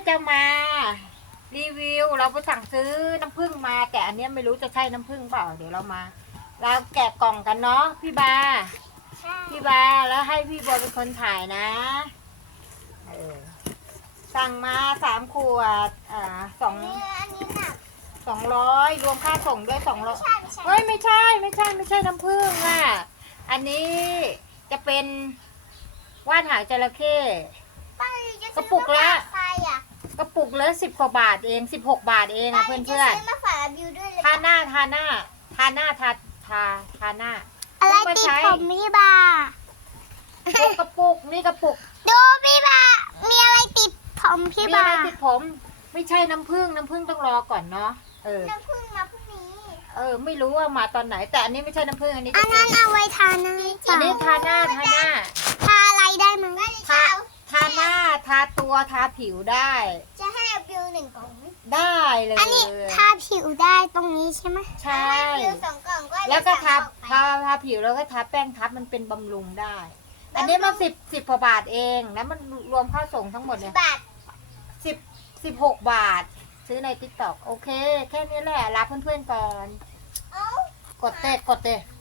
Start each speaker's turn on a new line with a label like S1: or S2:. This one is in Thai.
S1: จะมารีวิวเราไปสั่งซื้อน้ำผึ้งมา แต่อันเนี้ยไม่รู้จะใช่น้ำผึ้งเปล่าเดี๋ยวเราแกะกล่องกันเนาะพี่บาแล้วให้พี่บัวเป็นคนถ่ายนะสั่งมา3 ขวด
S2: อันนี้หนัก
S1: 200รวมค่าส่งด้วย200เฮ้ยไม่ใช่น้ำผึ้งอ่ะอันนี้จะเป็นว่านหางจระเข้กระปุกละ10 กว่าบาทเอง16 บาทเองอ่ะเพื่อนทาหน้าอะไร
S2: ติดผมพี่บา
S1: กระปุกนี่กระปุก
S2: ดูพี่บามีอะไรติดผมพี่บา
S1: มีอะไรติดผมไม่ใช่น้ำผึ้งต้องรอก่อนเนาะ
S2: น้ำผึ้งมาพรุ่งนี้
S1: ไม่รู้ว่ามาตอนไหนแต่อันนี้ไม่ใช่น้ำผึ้งอันนี้
S2: นั้นเอาไว้ทาหน้า
S1: อันนี้ทาหน้า
S2: ทาอะไรได้มั้ง
S1: ทาหน้าทาตัวทาผิวได้
S2: จะให้เอาบิว1 กล่อง
S1: ได้เลย
S2: อันนี้ทาผิวได้ตรงนี้ใช่ไหม
S1: ใช่
S2: บิว2 กล่องก็
S1: แล้วก็ทาผิวแล้วก็ทาแป้งทับมันเป็นบำรุงได้อันนี้มัน10 กว่าบาทเองแล้วมันรวมค่าส่งทั้งหมดเนี่ย16 บาทซื้อใน TikTok โอเคแค่นี้แหละลาเพื่อนๆก่อนกดเตะ